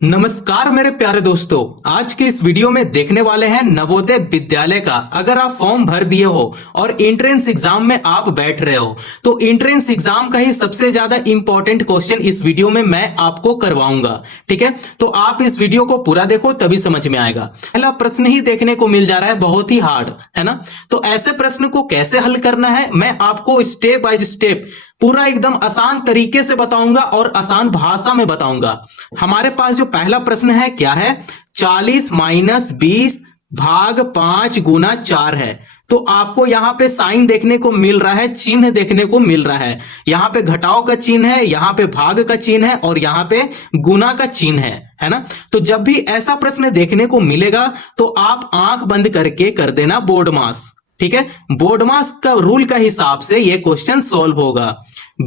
नमस्कार मेरे प्यारे दोस्तों। आज के इस वीडियो में देखने वाले हैं नवोदय विद्यालय का। अगर आप फॉर्म भर दिए हो और एंट्रेंस एग्जाम में आप बैठ रहे हो तो एंट्रेंस एग्जाम का ही सबसे ज्यादा इंपॉर्टेंट क्वेश्चन इस वीडियो में मैं आपको करवाऊंगा। ठीक है, तो आप इस वीडियो को पूरा देखो तभी समझ में आएगा। पहला प्रश्न ही देखने को मिल जा रहा है, बहुत ही हार्ड है ना। तो ऐसे प्रश्न को कैसे हल करना है मैं आपको स्टेप बाय स्टेप पूरा एकदम आसान तरीके से बताऊंगा और आसान भाषा में बताऊंगा। हमारे पास जो पहला प्रश्न है क्या है, 40 माइनस 20 भाग 5 गुना 4 है। तो आपको यहां पे साइन देखने को मिल रहा है, चिन्ह देखने को मिल रहा है। यहां पे घटाव का चिन्ह है, यहां पे भाग का चिन्ह है और यहां पे गुना का चिन्ह है ना। तो जब भी ऐसा प्रश्न देखने को मिलेगा तो आप आंख बंद करके कर देना बोर्ड मास। ठीक है, बोर्ड मास का रूल का हिसाब से यह क्वेश्चन सॉल्व होगा।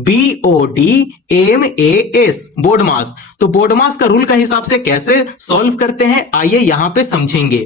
BODMAS बोर्ड मास। तो बोर्ड मास का रूल का हिसाब से कैसे सॉल्व करते हैं आइए यहां पे समझेंगे।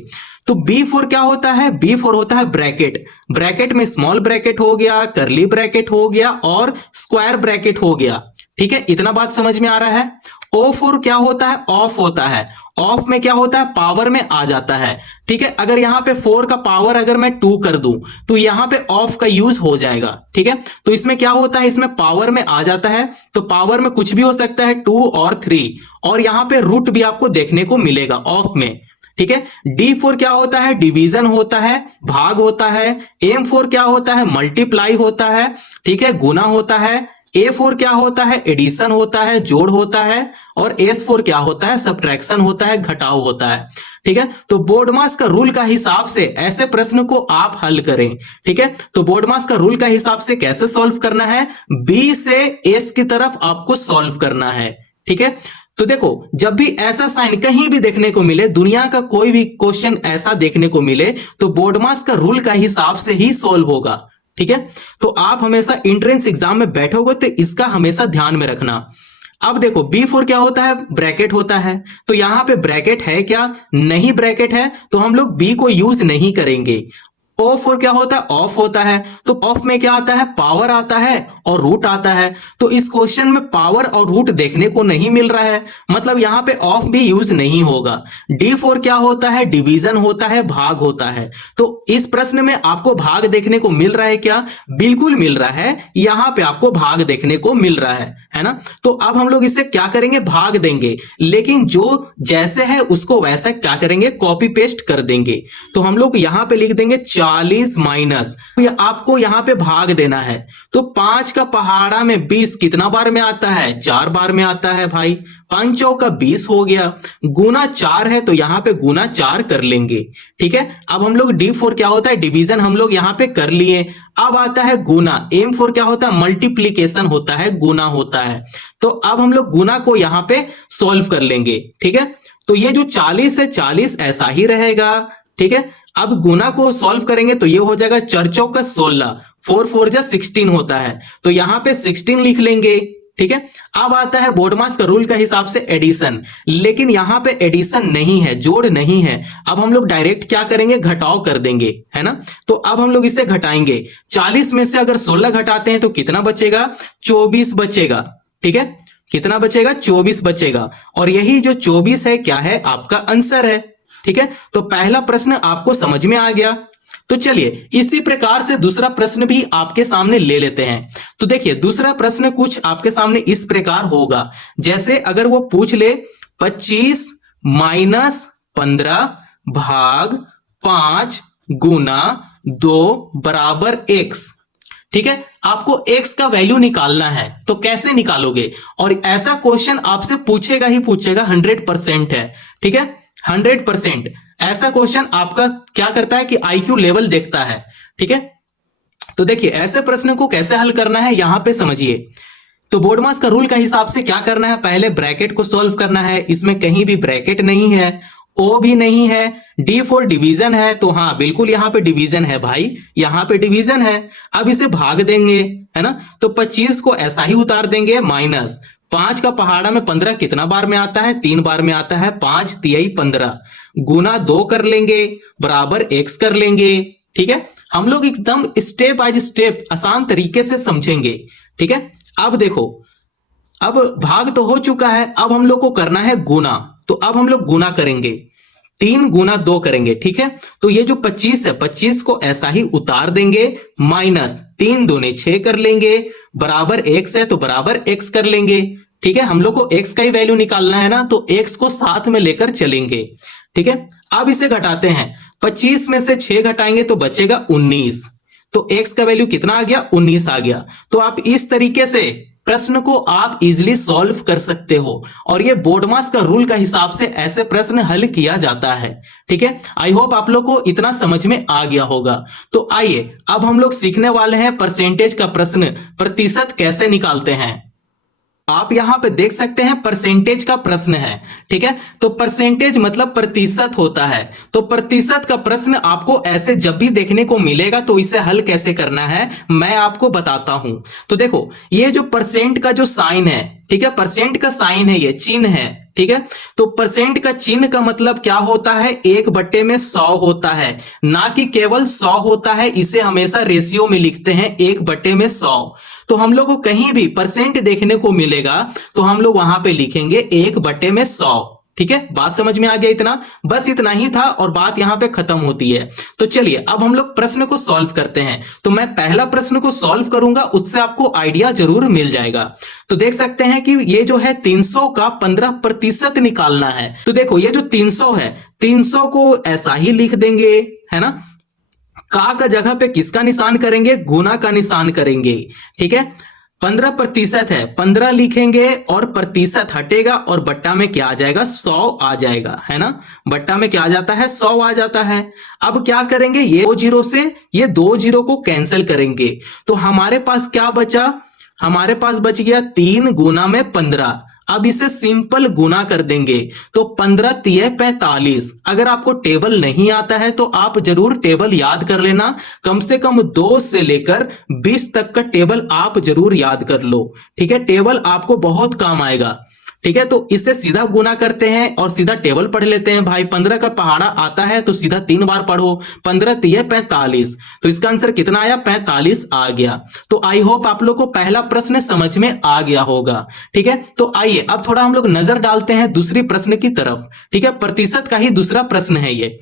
तो B4 क्या होता है, B4 होता है ब्रैकेट। ब्रैकेट में स्मॉल ब्रैकेट हो गया, करली ब्रैकेट हो गया और स्क्वायर ब्रैकेट हो गया। ठीक है, इतना बात समझ में आ रहा है। O4 क्या होता है, ऑफ होता है। ऑफ में क्या होता है, पावर में आ जाता है। ठीक है, अगर यहां पे 4 का पावर अगर मैं 2 कर दूं तो यहां पे ऑफ का यूज हो जाएगा। ठीक है, तो इसमें क्या होता है, इसमें पावर में आ जाता है। तो पावर में कुछ भी हो सकता है, 2 और 3, और यहां पे रूट भी आपको देखने को मिलेगा ऑफ में। ठीक है, D4 क्या होता है, डिवीजन होता है, भाग होता है। M4 क्या होता है, मल्टीप्लाई होता है। ठीक है, गुना होता है। A4 क्या होता है, एडिशन होता है, जोड़ होता है। और S4 क्या होता है, सब्ट्रैक्शन होता है, घटाव होता है। ठीक है, तो बोर्ड मास का रूल का हिसाब से ऐसे प्रश्न को आप हल करें। ठीक है, तो बोर्ड मास का रूल का हिसाब से कैसे सॉल्व करना है, B से S की तरफ आपको सॉल्व करना है। ठीक है, तो देखो जब भी ऐसा साइन कहीं भी देखने को मिले, दुनिया का कोई भी क्वेश्चन ऐसा देखने को मिले तो बोर्ड मास का रूल का हिसाब से ही सॉल्व होगा। ठीक है, तो आप हमेशा एंट्रेंस एग्जाम में बैठोगे तो इसका हमेशा ध्यान में रखना। अब देखो B4 क्या होता है, ब्रैकेट होता है। तो यहां पे ब्रैकेट है क्या, नहीं ब्रैकेट है, तो हम लोग B को यूज नहीं करेंगे। O4 क्या होता है, ऑफ होता है। तो ऑफ में क्या आता है, पावर आता है और रूट आता है। तो इस क्वेश्चन में पावर और रूट देखने को नहीं मिल रहा है, मतलब यहां पे ऑफ भी यूज नहीं होगा। D4 क्या होता है, डिवीजन होता है, भाग होता है। तो इस प्रश्न में आपको भाग देखने को मिल रहा है क्या, बिल्कुल मिल रहा है। यहां पे आपको भाग देखने को मिल रहा है ना। तो अब हम लोग इसे क्या करेंगे, भाग देंगे, लेकिन जो जैसे है उसको वैसा क्या करेंगे, कॉपी पेस्ट कर देंगे। तो हम लोग यहां पे लिख देंगे 40 माइनस, आपको यहां पे भाग देना है। तो 5 का पहाड़ा में 20 कितना बार में आता है, 4 बार में आता है भाई। 5 चौका 20 हो गया, गुना 4 है तो यहां पे गुना 4 कर लेंगे। ठीक है, अब हम लोग D4 क्या होता है, डिवीजन हम लोग यहां पे कर लिए। अब आता है गुना। M4 क्या होता है, मल्टीप्लीकेशन होता है, गुना होता है। तो अब हम लोग गुना को यहां पे सॉल्व कर लेंगे। ठीक है, तो ये जो 40 है 40 ऐसा ही रहेगा। ठीक है, अब गुना को सॉल्व करेंगे तो ये हो जाएगा 4 चौका 16, 4 4 जा 16 होता है। तो यहां पे 16 लिख लेंगे। ठीक है, अब आता है बोर्ड मास का रूल का हिसाब से एडिशन, लेकिन यहां पे एडिशन नहीं है, जोड़ नहीं है। अब हम लोग डायरेक्ट क्या करेंगे, घटाव कर देंगे, है ना। तो अब हम लोग इसे घटाएंगे। 40 में से अगर 16 घटाते हैं तो कितना बचेगा, 24 बचेगा। ठीक है, कितना बचेगा, 24 बचेगा। और यही जो 24 है क्या है, आपका आंसर है। ठीक है, तो पहला प्रश्न आपको समझ में आ गया। तो चलिए इसी प्रकार से दूसरा प्रश्न भी आपके सामने ले लेते हैं। तो देखिए दूसरा प्रश्न कुछ आपके सामने इस प्रकार होगा, जैसे अगर वो पूछ ले 25 माइनस 15 भाग 5 गुना 2 बराबर x। ठीक है, आपको x का वैल्यू निकालना है, तो कैसे निकालोगे। और ऐसा क्वेश्चन आपसे पूछेगा ही पूछेगा, 100% है। ठीक है, 100% ऐसा क्वेश्चन आपका क्या करता है कि IQ लेवल देखता है। ठीक है, तो देखिए ऐसे प्रश्न को कैसे हल करना है यहां पे समझिए। तो बोर्ड मास का रूल का हिसाब से क्या करना है, पहले ब्रैकेट को सॉल्व करना है। इसमें कहीं भी ब्रैकेट नहीं है, O भी नहीं है। D4 डिवीजन है, तो हाँ बिल्कुल यहां पे डिवीजन है भाई, यहां पे डिवीजन है। अब इसे भाग देंगे, है ना। तो 25 को ऐसा ही उतार देंगे, माइनस 5 का पहाड़ा में 15 कितना बार में आता है, 3 बार में आता है। 5 तिहाई 15, गुना 2 कर लेंगे, बराबर x कर लेंगे। ठीक है, हम लोग एकदम स्टेप बाय स्टेप आसान तरीके से समझेंगे। ठीक है, अब देखो, अब भाग तो हो चुका है, अब हम लोग को करना है गुना। तो अब हम लोग गुना करेंगे, 3 गुना 2 करेंगे, ठीक है। तो ये जो 25 है, 25 को ऐसा ही उतार देंगे, माइनस 3 दूने 6 कर लेंगे, बराबर x है तो बराबर x कर लेंगे, ठीक है। हम लोग को x का ही वैल्यू निकालना है ना, तो x को साथ में लेकर चलेंगे, ठीक है। अब इसे घटाते हैं, 25 में से 6 घटाएंगे तो बचेगा 19, तो x का वैल्यू कितना आ गया, 19 आ गया। तो आप इस तरीके से प्रश्न को आप इजीली सॉल्व कर सकते हो, और ये बोर्डमास का रूल का हिसाब से ऐसे प्रश्न हल किया जाता है, ठीक है। आई होप आप लोग को इतना समझ में आ गया होगा। तो आइए अब हम लोग सीखने वाले हैं परसेंटेज का प्रश्न, प्रतिशत कैसे निकालते हैं। आप यहां पे देख सकते हैं परसेंटेज का प्रश्न है, ठीक है। तो परसेंटेज मतलब प्रतिशत होता है, तो प्रतिशत का प्रश्न आपको ऐसे जब भी देखने को मिलेगा तो इसे हल कैसे करना है मैं आपको बताता हूं। तो देखो, ये जो परसेंट का जो साइन है, ठीक है, परसेंट का साइन है, ये चिन्ह है, ठीक है। तो परसेंट का चिन्ह का मतलब क्या होता है, 1/100 होता है, ना कि केवल 100 होता है। इसे हमेशा रेशियो में लिखते हैं, 1/100। तो हम लोग को कहीं भी परसेंट देखने को मिलेगा तो हम लोग वहां पे लिखेंगे 1/100, ठीक है। बात समझ में आ गया, इतना बस इतना ही था और बात यहां पे खत्म होती है। तो चलिए अब हम लोग प्रश्न को सॉल्व करते हैं। तो मैं पहला प्रश्न को सॉल्व करूंगा, उससे आपको आइडिया जरूर मिल जाएगा। तो देख सकते हैं कि ये जो है 300 का 15% निकालना है। तो देखो, ये जो 300 है, 300 को ऐसा ही लिख देंगे, है ना। का जगह पे किसका निशान करेंगे, गुना का निशान करेंगे, ठीक है। 15% है, 15 लिखेंगे और प्रतिशत हटेगा और बट्टा में क्या आ जाएगा, 100 आ जाएगा, है ना। बट्टा में क्या आ जाता है, 100 आ जाता है। अब क्या करेंगे, ये 2 जीरो से ये 2 जीरो को कैंसिल करेंगे, तो हमारे पास क्या बचा, हमारे पास बच गया 3 गुना में 15। अब इसे सिंपल गुना कर देंगे, तो 15 तिये 45। अगर आपको टेबल नहीं आता है तो आप जरूर टेबल याद कर लेना, कम से कम 2 से लेकर 20 तक का टेबल आप जरूर याद कर लो, ठीक है। टेबल आपको बहुत काम आएगा, ठीक है। तो इससे सीधा गुना करते हैं और सीधा टेबल पढ़ लेते हैं भाई। 15 का पहाड़ा आता है तो सीधा 3 बार पढ़ो, 15 तिये 45, तो इसका आंसर कितना आया, 45 आ गया। तो आई होप आप लोग को पहला प्रश्न समझ में आ गया होगा, ठीक है। तो आइए अब थोड़ा हम लोग नजर डालते हैं दूसरी प्रश्न की तरफ, ठीक है। प्रतिशत का ही दूसरा प्रश्न है ये।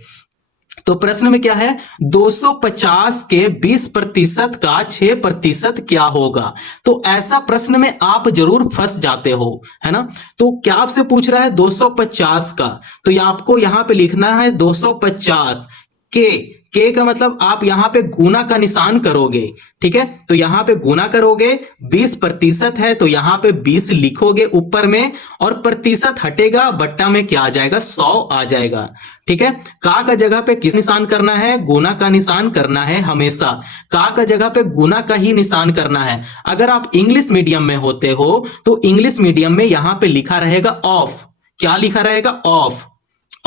तो प्रश्न में क्या है, 250 के 20% का 6% क्या होगा। तो ऐसा प्रश्न में आप जरूर फंस जाते हो, है ना। तो क्या आपसे पूछ रहा है 250 का, तो ये आपको यहां पे लिखना है 250 के का मतलब आप यहां पे गुना का निशान करोगे, ठीक है। तो यहां पे गुना करोगे, 20% है तो यहां पे 20 लिखोगे ऊपर में, और प्रतिशत हटेगा, बट्टा में क्या आ जाएगा, 100 आ जाएगा, ठीक है। का जगह पे किस निशान करना है, गुना का निशान करना है हमेशा। का जगह पे गुना का ही निशान करना है। अगर आप इंग्लिश मीडियम में होते हो तो इंग्लिश मीडियम में यहां पे लिखा रहेगा ऑफ। क्या लिखा रहेगा, ऑफ।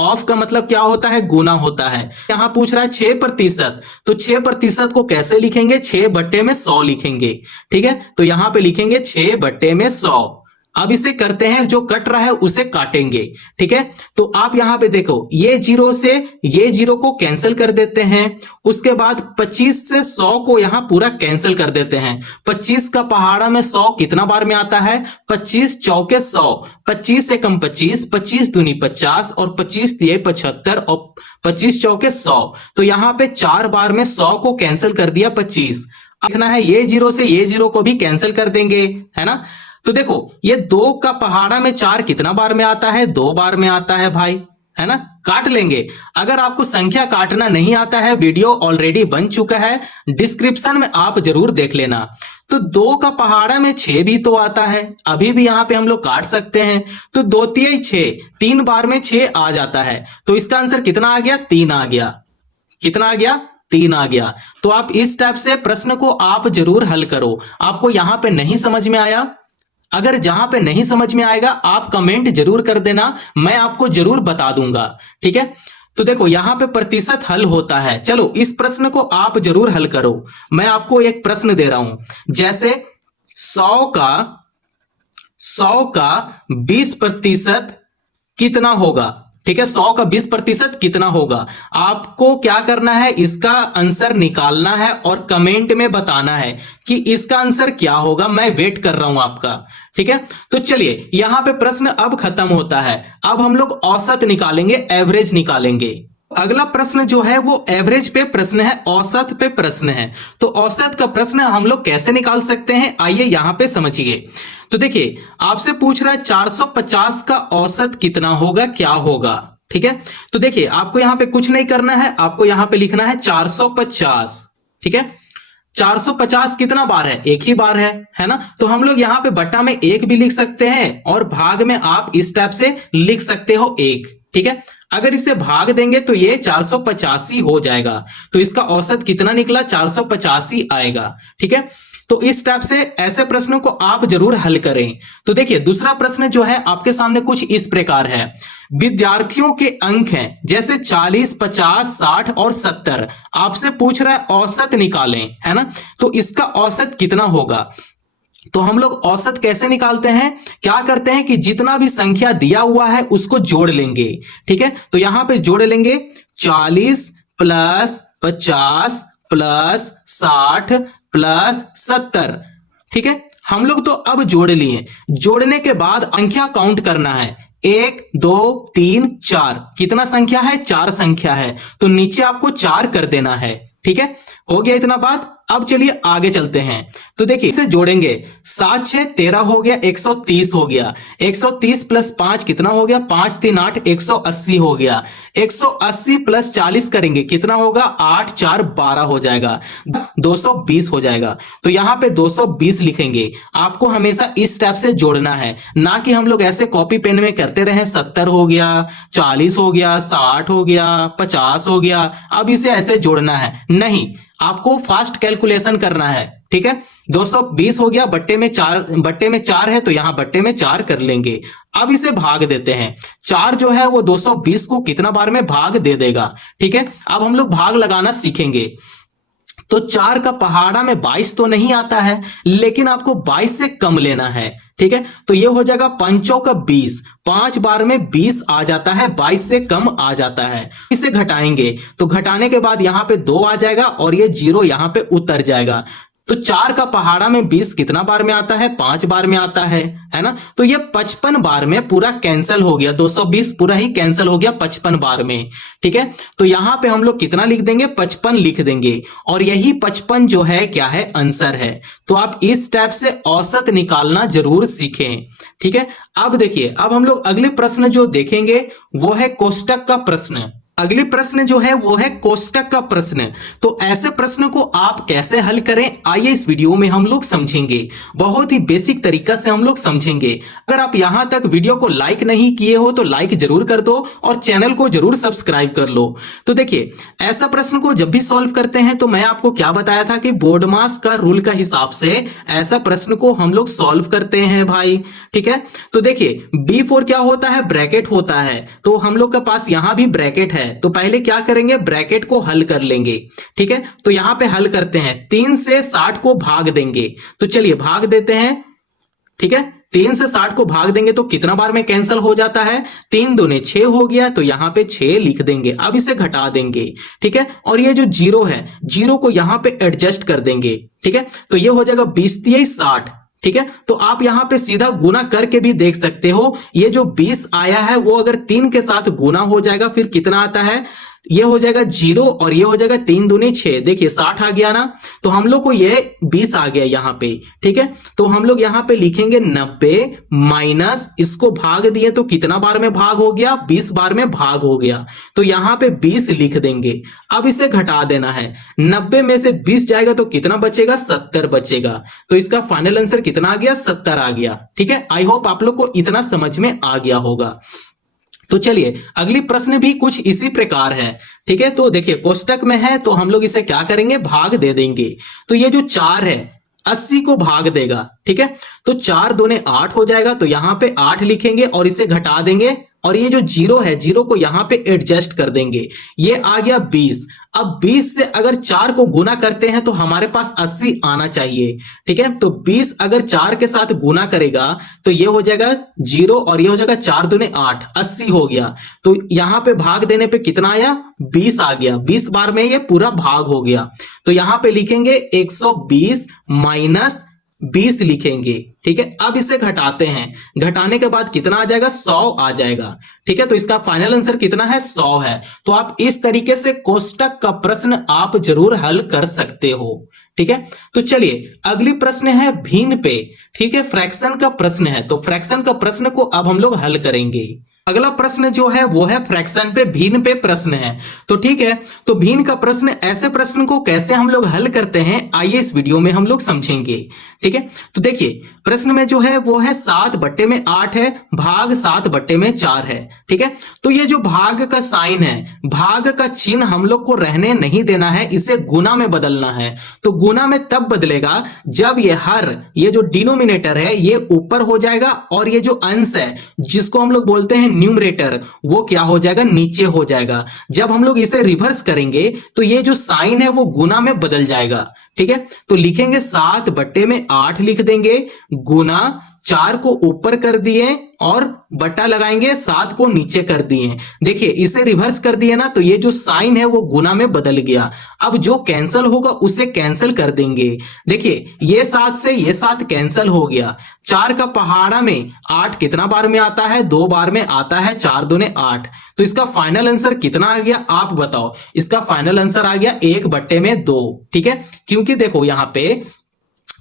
ऑफ का मतलब क्या होता है, गुना होता है। यहां पूछ रहा है 6%, तो 6% को कैसे लिखेंगे, 6/100 लिखेंगे, ठीक है। तो यहां पे लिखेंगे 6/100। अब इसे करते हैं, जो कट रहा है उसे काटेंगे, ठीक है। तो आप यहां पे देखो, ये जीरो से ये जीरो को कैंसिल कर देते हैं, उसके बाद 25 से 100 को यहां पूरा कैंसिल कर देते हैं। 25 का पहाड़ा में 100 कितना बार में आता है, 25 चौके 100, 25 से कम 25, 25 दूनी 50 और 25 तिये 75 और 25 चौके 100। तो यहां पे 4 बार में 100 को कैंसिल कर दिया 25। लिखना है ये जीरो से ये जीरो को भी कैंसिल कर देंगे, है ना। तो देखो, ये 2 का पहाड़ा में 4 कितना बार में आता है, 2 बार में आता है भाई, है ना। काट लेंगे। अगर आपको संख्या काटना नहीं आता है, वीडियो ऑलरेडी बन चुका है, डिस्क्रिप्शन में आप जरूर देख लेना। तो 2 का पहाड़ा में 6 भी तो आता है, अभी भी यहां पे हम लोग काट सकते हैं। तो 2 तिये 6, 3 बार में 6 आ जाता है, तो इसका आंसर कितना आ गया, 3 आ गया। कितना आ गया, 3 आ गया। तो आप इस टाइप से प्रश्न को आप जरूर हल करो। आपको यहां पे नहीं समझ में आया, अगर जहां पे नहीं समझ में आएगा आप कमेंट जरूर कर देना, मैं आपको जरूर बता दूंगा, ठीक है। तो देखो, यहां पे प्रतिशत हल होता है। चलो इस प्रश्न को आप जरूर हल करो। मैं आपको एक प्रश्न दे रहा हूं, जैसे 100 का 20% कितना होगा, ठीक है, 100 का 20% कितना होगा। आपको क्या करना है, इसका आंसर निकालना है और कमेंट में बताना है कि इसका आंसर क्या होगा। मैं वेट कर रहा हूं आपका। ठीक है, तो चलिए यहां पे प्रश्न अब खत्म होता है। अब हम लोग औसत निकालेंगे, एवरेज निकालेंगे। अगला प्रश्न जो है वो एवरेज पे प्रश्न है, औसत पे प्रश्न है। तो औसत का प्रश्न हम लोग कैसे निकाल सकते हैं, आइए यहां पे समझिए। तो देखिए आपसे पूछ रहा है 450 का औसत कितना होगा, क्या होगा। ठीक है, तो देखिए आपको यहां पे कुछ नहीं करना है, आपको यहां पे लिखना है 450। ठीक है, 450 कितना बार है, एक ही बार है ना। तो हम लोग यहां पे बट्टा में एक भी लिख सकते हैं और भाग में आप इस टाइप से लिख सकते हो एक। ठीक है, अगर इसे भाग देंगे तो ये 485 हो जाएगा। तो इसका औसत कितना निकला, 485 आएगा। ठीक है, तो इस टाइप से ऐसे प्रश्नों को आप जरूर हल करें। तो देखिए दूसरा प्रश्न जो है आपके सामने कुछ इस प्रकार है। विद्यार्थियों के अंक हैं जैसे 40, 50, 60 और 70। आपसे पूछ रहा है औसत निकालें, है ना। तो इसका औसत कितना होगा। तो हम लोग औसत कैसे निकालते हैं, क्या करते हैं कि जितना भी संख्या दिया हुआ है उसको जोड़ लेंगे। ठीक है, तो यहां पे जोड़ लेंगे 40 प्लस 50 प्लस 60 प्लस 70। ठीक है, हम लोग तो अब जोड़ लिए। जोड़ने के बाद संख्या काउंट करना है, 1 2 3 4। कितना संख्या है, 4 संख्या है। तो नीचे आपको 4 कर देना है। ठीक है, हो गया इतना बात। अब चलिए आगे चलते हैं। तो देखिए इसे जोड़ेंगे, 7 6 13 हो गया, 130 हो गया। 130 प्लस 5 कितना हो गया, 5 3 8, 180 हो गया। 180 प्लस 40 करेंगे कितना होगा, 8 4 12 हो जाएगा, 220 हो जाएगा। तो यहां पे 220 लिखेंगे। आपको हमेशा इस टाइप से जोड़ना है, ना कि हम लोग ऐसे कॉपी पेन में करते रहे। 70 हो गया, 40 हो गया, 60 हो गया, 50 हो गया। अब इसे ऐसे जोड़ना है नहीं, आपको फास्ट कैलकुलेशन करना है। ठीक है, 220 हो गया, बट्टे में 4 है तो यहां बट्टे में 4 कर लेंगे। अब इसे भाग देते हैं। 4 जो है वो 220 को कितना बार में भाग दे देगा। ठीक है, अब हम लोग भाग लगाना सीखेंगे। तो 4 का पहाड़ा में 22 तो नहीं आता है, लेकिन आपको 22 से कम लेना है। ठीक है, तो ये हो जाएगा 5 का 20। 5 बार में 20 आ जाता है, 22 से कम आ जाता है। इसे घटाएंगे तो घटाने के बाद यहां पे 2 आ जाएगा और ये 0 यहां पे उतर जाएगा। तो 4 का पहाड़ा में 20 कितना बार में आता है, 5 बार में आता है ना। तो ये 55 बार में पूरा कैंसिल हो गया, 220 पूरा ही कैंसिल हो गया 55 बार में। ठीक है, तो यहां पे हम लोग कितना लिख देंगे, 55 लिख देंगे। और यही 55 जो है क्या है, आंसर है। तो आप इस टाइप से औसत निकालना जरूर सीखें। ठीक है, अब देखिए अब हम लोग अगले प्रश्न जो देखेंगे वो है कोष्टक का प्रश्न। अगले प्रश्न जो है वो है कोष्टक का प्रश्न। तो ऐसे प्रश्न को आप कैसे हल करें, आइए इस वीडियो में हम लोग समझेंगे। बहुत ही बेसिक तरीका से हम लोग समझेंगे। अगर आप यहां तक वीडियो को लाइक नहीं किए हो तो लाइक जरूर कर दो और चैनल को जरूर सब्सक्राइब कर लो। तो देखिए ऐसा प्रश्न को जब भी सॉल्व करते हैं तो मैं आपको क्या बताया था कि बोर्ड मास का रूल का हिसाब से ऐसा प्रश्न को हम लोग सॉल्व करते हैं भाई। ठीक है, तो देखिए B4 क्या होता है, ब्रैकेट होता है। तो हम लोग के पास यहां भी ब्रैकेट है, तो पहले क्या करेंगे, ब्रैकेट को हल कर लेंगे। ठीक है, तो यहां पे हल करते हैं, 3 से 60 को भाग देंगे। तो चलिए भाग देते हैं। ठीक है, 3 से 60 को भाग देंगे तो कितना बार में कैंसिल हो जाता है, 3 दूने 6 हो गया। तो यहां पे 6 लिख देंगे। अब इसे घटा देंगे। ठीक है, और ये जो 0 है, 0 को यहां पे एडजस्ट कर देंगे। ठीक है, तो ये हो जाएगा 20 3 60। ठीक है, तो आप यहां पे सीधा गुना करके भी देख सकते हो। ये जो 20 आया है वो अगर 3 के साथ गुना हो जाएगा फिर कितना आता है, ये हो जाएगा 0 और ये हो जाएगा 3 दूनी 6। देखिए 60 आ गया ना, तो हम लोग को ये 20 आ गया यहां पे। ठीक है, तो हम लोग यहां पे लिखेंगे 90 माइनस इसको भाग दिए तो कितना बार में भाग हो गया, 20 बार में भाग हो गया। तो यहां पे 20 लिख देंगे। अब इसे घटा देना है, 90 में से 20 जाएगा तो कितना बचेगा, 70 बचेगा। तो इसका फाइनल आंसर कितना आ गया, 70 आ गया। ठीक है, आई होप आप लोग को इतना समझ में आ गया होगा। तो चलिए अगली प्रश्न भी कुछ इसी प्रकार है। ठीक है, तो देखिए कोष्टक में है तो हम लोग इसे क्या करेंगे, भाग दे देंगे। तो ये जो 4 है 80 को भाग देगा। ठीक है, तो 4 दूने 8 हो जाएगा। तो यहां पे 8 लिखेंगे और इसे घटा देंगे और ये जो 0 है, 0 को यहां पे एडजस्ट कर देंगे, ये आ गया 20। अब 20 से अगर 4 को गुना करते हैं तो हमारे पास 80 आना चाहिए, ठीक है। तो 20 अगर 4 के साथ गुना करेगा तो ये हो जाएगा 0 और ये हो जाएगा 4 दूने 8, 80 हो गया। तो यहां पे भाग देने पे कितना आया, 20 आ गया। 20 बार में ये पूरा भाग हो गया। तो यहां पे लिखेंगे 120 माइनस 20 लिखेंगे, ठीक है। अब इसे घटाते हैं, घटाने के बाद कितना आ जाएगा, 100 आ जाएगा, ठीक है। तो इसका फाइनल आंसर कितना है, 100 है। तो आप इस तरीके से कोष्टक का प्रश्न आप जरूर हल कर सकते हो, ठीक है। तो चलिए अगली प्रश्न है भिन्न पे, ठीक है, फ्रैक्शन का प्रश्न है। तो फ्रैक्शन का प्रश्न को अब हम लोग हल करेंगे। अगला प्रश्न जो है वो है फ्रैक्शन पे, भिन्न पे प्रश्न है। तो ठीक है, तो भिन्न का प्रश्न, ऐसे प्रश्न को कैसे हम लोग हल करते हैं आइए इस वीडियो में हम लोग समझेंगे, ठीक है। तो देखिए प्रश्न में जो है वो है 7/8 है, भाग 7/4 है, ठीक है। तो ये जो भाग का साइन है, भाग का चिन्ह हम लोग को रहने नहीं देना है, इसे गुना में बदलना है। तो गुना में तब बदलेगा जब ये जो डिनोमिनेटर है ये ऊपर हो जाएगा और ये जो अंश है जिसको हम लोग बोलते हैं न्यूमरेटर, वो क्या हो जाएगा, नीचे हो जाएगा। जब हम लोग इसे रिवर्स करेंगे तो ये जो साइन है वो गुना में बदल जाएगा, ठीक है। तो लिखेंगे 7/8 लिख देंगे, गुना 4 को ऊपर कर दिए और बटा लगाएंगे, 7 को नीचे कर दिए। देखिए इसे रिवर्स कर दिए ना, तो ये जो साइन है वो गुना में बदल गया। अब जो कैंसल होगा उसे कैंसल कर देंगे। देखिए ये 7 से ये 7 कैंसल हो गया। 4 का पहाड़ा में 8 कितना बार में आता है, 2 बार में आता है, 4 दूने 8। तो इसका फाइनल आंसर कितना आ गया, आप बताओ। इसका फाइनल आंसर आ गया 1/2, ठीक है। क्योंकि देखो यहां पे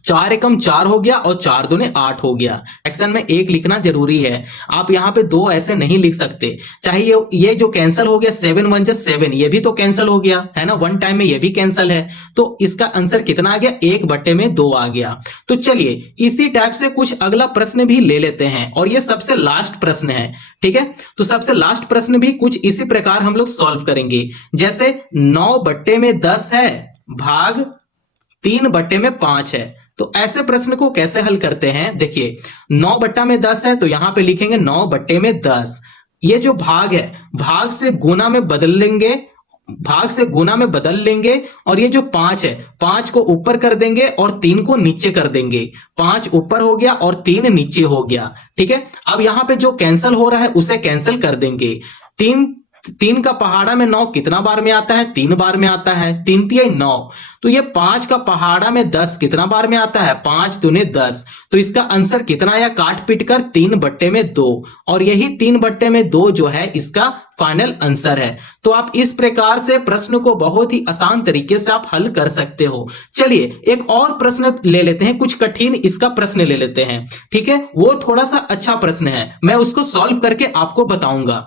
4 एकम 4 हो गया और 4 दूने 8 हो गया। फ्रैक्शन में 1 लिखना जरूरी है, आप यहां पे 2 ऐसे नहीं लिख सकते। चाहे ये जो कैंसिल हो गया 7 1 7, ये भी तो कैंसिल हो गया है ना, 1 टाइम में ये भी कैंसिल है। तो इसका आंसर कितना आ गया, 1/2 आ गया। तो चलिए इसी टाइप से कुछ अगला प्रश्न भी ले लेते हैं और ये सबसे लास्ट प्रश्न है, ठीक है। तो सबसे लास्ट प्रश्न भी कुछ इसी प्रकार हम लोग सॉल्व करेंगे। जैसे 9/10 है, भाग 3/5 है। तो ऐसे प्रश्न को कैसे हल करते हैं, देखिए 9/10 है तो यहां पे लिखेंगे 9/10। ये जो भाग है, भाग से गुना में बदल लेंगे, भाग से गुना में बदल लेंगे और ये जो 5 है, 5 को ऊपर कर देंगे और 3 को नीचे कर देंगे। 5 ऊपर हो गया और 3 नीचे हो गया, ठीक है। अब यहां पे जो कैंसिल हो रहा है उसे कैंसिल कर देंगे। 3 का पहाड़ा में 9 कितना बार में आता है, 3 बार में आता है, 3 तिया 9। तो ये 5 का पहाड़ा में 10 कितना बार में आता है, 5 दूने 10। तो इसका आंसर कितना आया, काट पीट कर 3/2, और यही 3/2 जो है इसका फाइनल आंसर है। तो आप इस प्रकार से प्रश्न को बहुत ही आसान तरीके से आप हल कर सकते हो। चलिए एक और प्रश्न ले लेते हैं, कुछ कठिन इसका प्रश्न ले लेते हैं, ठीक है। वो थोड़ा सा अच्छा प्रश्न है, मैं उसको सॉल्व करके आपको बताऊंगा।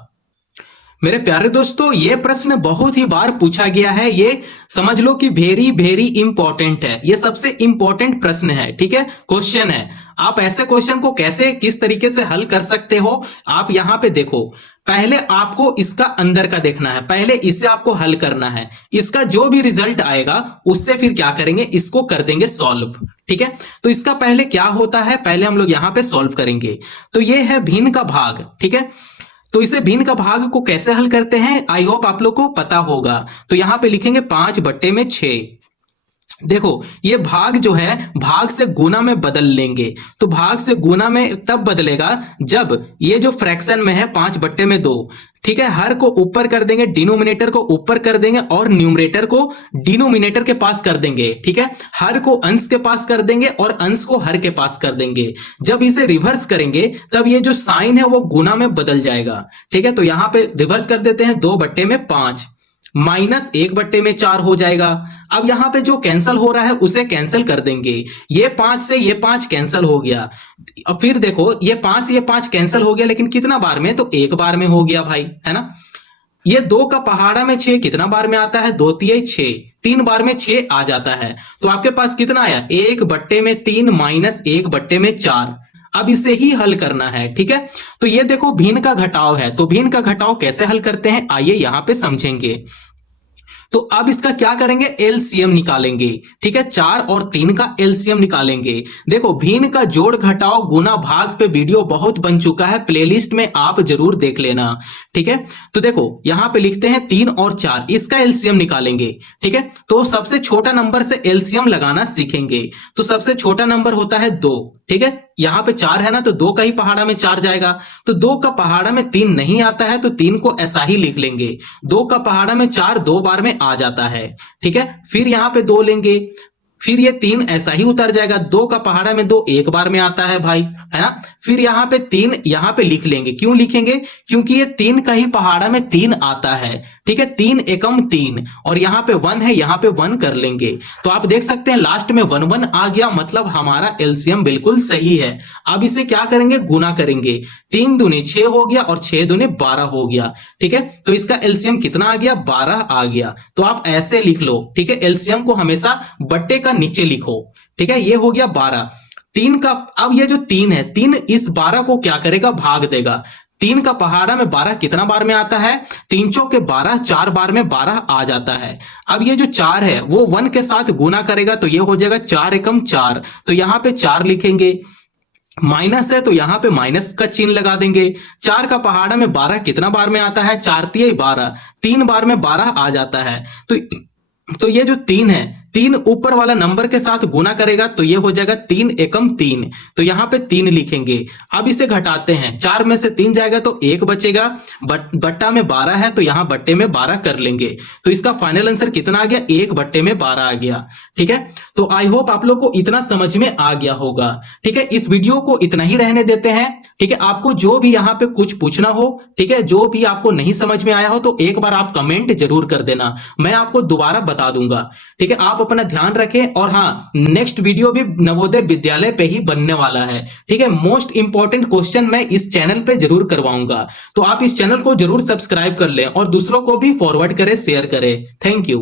मेरे प्यारे दोस्तों ये प्रश्न बहुत ही बार पूछा गया है, ये समझ लो कि वेरी वेरी इंपॉर्टेंट है, ये सबसे इंपॉर्टेंट प्रश्न है, ठीक है, क्वेश्चन है। आप ऐसे क्वेश्चन को कैसे किस तरीके से हल कर सकते हो, आप यहां पे देखो। पहले आपको इसका अंदर का देखना है, पहले इसे आपको हल करना है। इसका जो भी रिजल्ट आएगा उससे फिर क्या करेंगे, इसको कर देंगे सॉल्व, ठीक है। तो इसका पहले क्या होता है, पहले हम लोग यहां पे सॉल्व करेंगे। तो ये है भिन्न का भाग, ठीक है। तो इसे भिन्न का भाग को कैसे हल करते हैं, आई होप आप लोग को पता होगा। तो यहां पे लिखेंगे 5/6। देखो ये भाग जो है भाग से गुना में बदल लेंगे। तो भाग से गुना में तब बदलेगा जब ये जो फ्रैक्शन में है 5/2, ठीक है, हर को ऊपर कर देंगे, डिनोमिनेटर को ऊपर कर देंगे और न्यूमरेटर को डिनोमिनेटर के पास कर देंगे, ठीक है। हर को अंश के पास कर देंगे और अंश को हर के पास कर देंगे। जब इसे रिवर्स करेंगे तब ये जो साइन है वो गुना में बदल जाएगा, ठीक है। तो यहां पे रिवर्स कर देते हैं, 2/5 माइनस 1/4 हो जाएगा। अब यहां पे जो कैंसिल हो रहा है उसे कैंसिल कर देंगे। ये 5 से ये 5 कैंसिल हो गया। अब फिर देखो ये 5 से ये 5 कैंसिल हो गया, लेकिन कितना बार में, तो 1 बार में हो गया भाई, है ना। ये 2 का पहाड़ा में 6 कितना बार में आता है, 2 तिया 6, 3 बार में 6 आ जाता है। तो आपके पास कितना आया, 1/3 माइनस 1/4। अब इसे ही हल करना है, ठीक है। तो ये देखो भिन्न का घटाव है, तो भिन्न का घटाव कैसे हल करते हैं आइए यहां पे समझेंगे। तो अब इसका क्या करेंगे, एलसीएम निकालेंगे। ठीक है, 4 और 3 का एलसीएम निकालेंगे। देखो भिन्न का जोड़ घटाओ गुना भाग पे वीडियो बहुत बन चुका है, प्लेलिस्ट में आप जरूर देख लेना। ठीक है, तो देखो यहां पे लिखते हैं 3 और 4, इसका एलसीएम निकालेंगे। ठीक है, तो सबसे छोटा नंबर से एलसीएम लगाना सीखेंगे। तो सबसे छोटा नंबर होता है 2। ठीक है, यहां पे 4 है ना, तो 2 का ही पहाड़ा में 4 जाएगा। तो 2 का पहाड़ा में 3 नहीं आता है, तो 3 को ऐसा ही लिख लेंगे। 2 का पहाड़ा में 4 2 बार में आ जाता है। ठीक है, फिर यहां पे 2 लेंगे, फिर ये 3 ऐसा ही उतर जाएगा। 2 का पहाड़ा में 2 एक बार में आता है भाई, है ना। फिर यहां पे 3 यहां पे लिख लेंगे। क्यों लिखेंगे, क्योंकि ये 3 का ही पहाड़ा में 3 आता है। ठीक है, 3 एकम 3, और यहां पे 1 है, यहां पे 1 कर लेंगे। तो आप देख सकते हैं लास्ट में 1 1 आ गया, मतलब हमारा एलसीएम बिल्कुल सही है। अब इसे क्या करेंगे, गुना करेंगे। 3 दूनी 6 हो गया और 6 दूनी 12 हो गया। ठीक है, तो इसका एलसीएम कितना आ गया, 12 आ गया। तो आप ऐसे लिख लो। ठीक है, एलसीएम को हमेशा बट्टे का नीचे लिखो। ठीक है, ये हो गया 12। 3 का, अब ये जो 3 है, 3 इस 12 को क्या करेगा, भाग देगा। 3 का पहाड़ा में 12 कितना बार में आता है, 3 चौके 12, 4 बार में 12 आ जाता है। अब ये जो 4 है वो 1 के साथ गुना करेगा, तो ये हो जाएगा 4 एकम 4। तो यहां पे 4 लिखेंगे। माइनस है तो यहां पे माइनस का चिन्ह लगा देंगे। 4 का पहाड़ा में 12 कितना बार में आता है, 4 तिया 12, 3 बार में 12 आ जाता है। तो ये जो 3 है, 3 ऊपर वाला नंबर के साथ गुना करेगा, तो ये हो जाएगा 3 एकम 3। तो यहां पे 3 लिखेंगे। अब इसे घटाते हैं, 4 में से 3 जाएगा तो 1 बचेगा। बट्टा में 12 है, तो यहां बट्टे में 12 कर लेंगे। तो इसका फाइनल आंसर कितना आ गया, 1 बट्टे में 12 आ गया। ठीक है, तो आई होप आप लोग को इतना समझ में आ गया होगा। ठीक है, इस वीडियो को इतना ही रहने देते हैं। ठीक है, आपको जो भी यहां पे कुछ पूछना हो, ठीक है, जो भी आपको नहीं समझ में आया हो, तो एक बार आप कमेंट जरूर कर देना, मैं आपको दोबारा बता दूंगा। ठीक है, आप अपना ध्यान रखें। और हाँ, नेक्स्ट वीडियो भी नवोदय विद्यालय पे ही बनने वाला है। ठीक है, मोस्ट इंपॉर्टेंट क्वेश्चन मैं इस चैनल पे जरूर करवाऊंगा। तो आप इस चैनल को जरूर सब्सक्राइब कर लें और दूसरों को भी फॉरवर्ड करें, शेयर करें। Thank you.